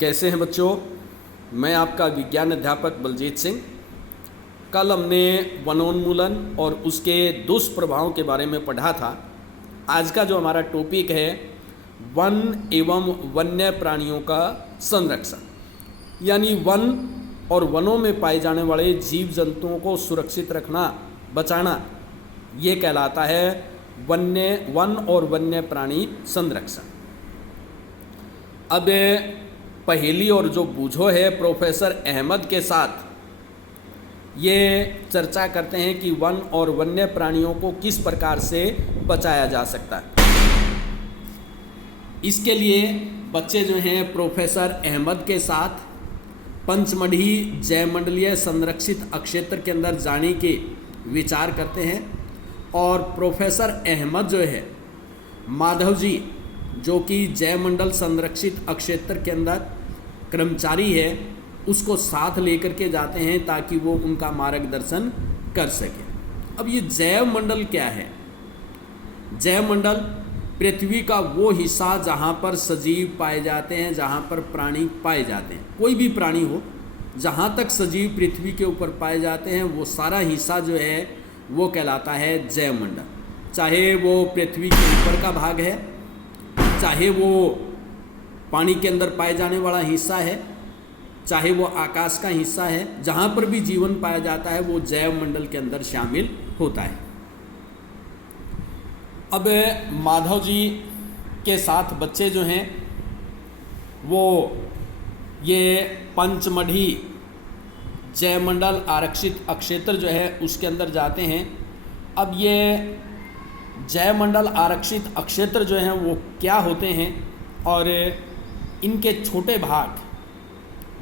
कैसे हैं बच्चों। मैं आपका विज्ञान अध्यापक बलजीत सिंह। कल हमने वनोन्मूलन और उसके दुष्प्रभावों के बारे में पढ़ा था। आज का जो हमारा टॉपिक है वन एवं वन्य प्राणियों का संरक्षण, यानी वन और वनों में पाए जाने वाले जीव जंतुओं को सुरक्षित रखना, बचाना, ये कहलाता है वन और वन्य प्राणी संरक्षण। अब पहेली और जो बूझो है प्रोफेसर अहमद के साथ ये चर्चा करते हैं कि वन और वन्य प्राणियों को किस प्रकार से बचाया जा सकता है। इसके लिए बच्चे जो हैं प्रोफेसर अहमद के साथ पंचमढ़ी जैवमंडलीय संरक्षित अक्षेत्र के अंदर जाने के विचार करते हैं और प्रोफेसर अहमद जो है माधव जी, जो कि जैवमंडल संरक्षित अक्षेत्र के अंदर कर्मचारी है, उसको साथ लेकर के जाते हैं ताकि वो उनका मार्गदर्शन कर सके। अब ये जैवमंडल क्या है? जैवमंडल पृथ्वी का वो हिस्सा जहाँ पर सजीव पाए जाते हैं, जहाँ पर प्राणी पाए जाते हैं। कोई भी प्राणी हो, जहाँ तक सजीव पृथ्वी के ऊपर पाए जाते हैं, वो सारा हिस्सा जो है वो कहलाता है जैवमंडल। चाहे वो पृथ्वी के ऊपर का भाग है, चाहे वो पानी के अंदर पाए जाने वाला हिस्सा है, चाहे वो आकाश का हिस्सा है, जहाँ पर भी जीवन पाया जाता है वो जैवमंडल के अंदर शामिल होता है। अब माधव जी के साथ बच्चे जो हैं वो ये पंचमढ़ी जैवमंडल आरक्षित अक्षेत्र जो है उसके अंदर जाते हैं। अब ये जैवमंडल आरक्षित अक्षेत्र जो हैं वो क्या होते हैं और इनके छोटे भाग,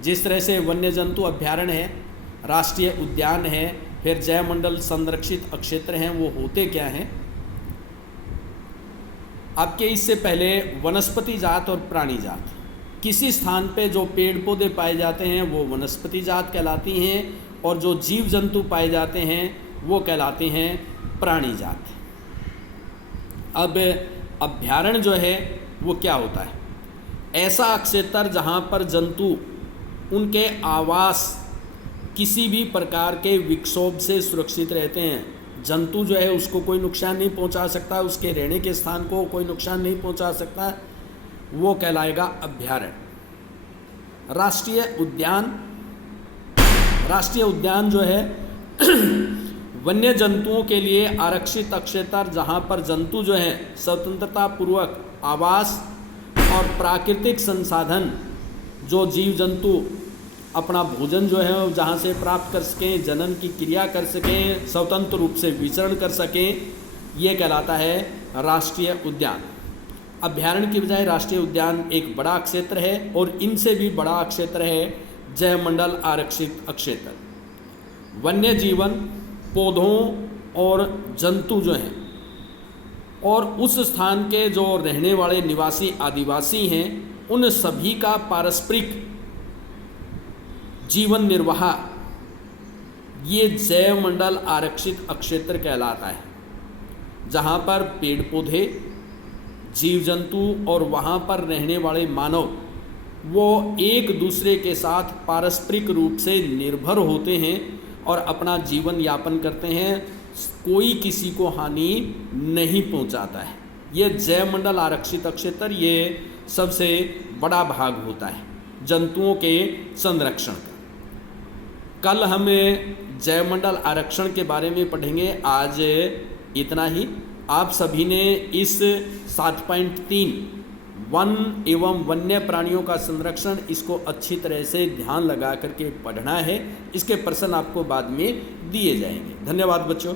जिस तरह से वन्य जंतु अभ्यारण्य है, राष्ट्रीय उद्यान है, फिर जैवमंडल संरक्षित अक्षेत्र हैं, वो होते क्या हैं। आपके इससे पहले वनस्पति जात और प्राणी जात, किसी स्थान पे जो पेड़ पौधे पाए जाते हैं वो वनस्पति जात कहलाती हैं और जो जीव जंतु पाए जाते हैं वो कहलाते हैं प्राणी जात। अब अभ्यारण्य जो है वो क्या होता है? ऐसा अक्षेत्र जहाँ पर जंतु उनके आवास किसी भी प्रकार के विक्षोभ से सुरक्षित रहते हैं। जंतु जो है उसको कोई नुकसान नहीं पहुँचा सकता, उसके रहने के स्थान को कोई नुकसान नहीं पहुँचा सकता, वो कहलाएगा अभ्यारण्य। राष्ट्रीय उद्यान जो है वन्य जंतुओं के लिए आरक्षित अक्षेत्र, जहाँ पर जंतु जो हैं स्वतंत्रता पूर्वक आवास और प्राकृतिक संसाधन, जो जीव जंतु अपना भोजन जो है जहाँ से प्राप्त कर सकें, जनन की क्रिया कर सकें, स्वतंत्र रूप से विचरण कर सकें, ये कहलाता है राष्ट्रीय उद्यान। अभ्यारण्य की बजाय राष्ट्रीय उद्यान एक बड़ा क्षेत्र है और इनसे भी बड़ा क्षेत्र है जैवमंडल आरक्षित अक्षेत्र। वन्य जीवन, पौधों और जंतु जो हैं और उस स्थान के जो रहने वाले निवासी आदिवासी हैं, उन सभी का पारस्परिक जीवन निर्वाह ये जैवमंडल आरक्षित अक्षेत्र कहलाता है, जहाँ पर पेड़ पौधे, जीव जंतु और वहाँ पर रहने वाले मानव वो एक दूसरे के साथ पारस्परिक रूप से निर्भर होते हैं और अपना जीवन यापन करते हैं। कोई किसी को हानि नहीं पहुंचाता है। ये जैवमंडल आरक्षित अक्षेत्र ये सबसे बड़ा भाग होता है जंतुओं के संरक्षण का। कल हम जैवमंडल आरक्षण के बारे में पढ़ेंगे। आज इतना ही। आप सभी ने इस 7.3 वन एवं वन्य प्राणियों का संरक्षण, इसको अच्छी तरह से ध्यान लगा करके पढ़ना है। इसके प्रश्न आपको बाद में दिए जाएंगे। धन्यवाद बच्चों।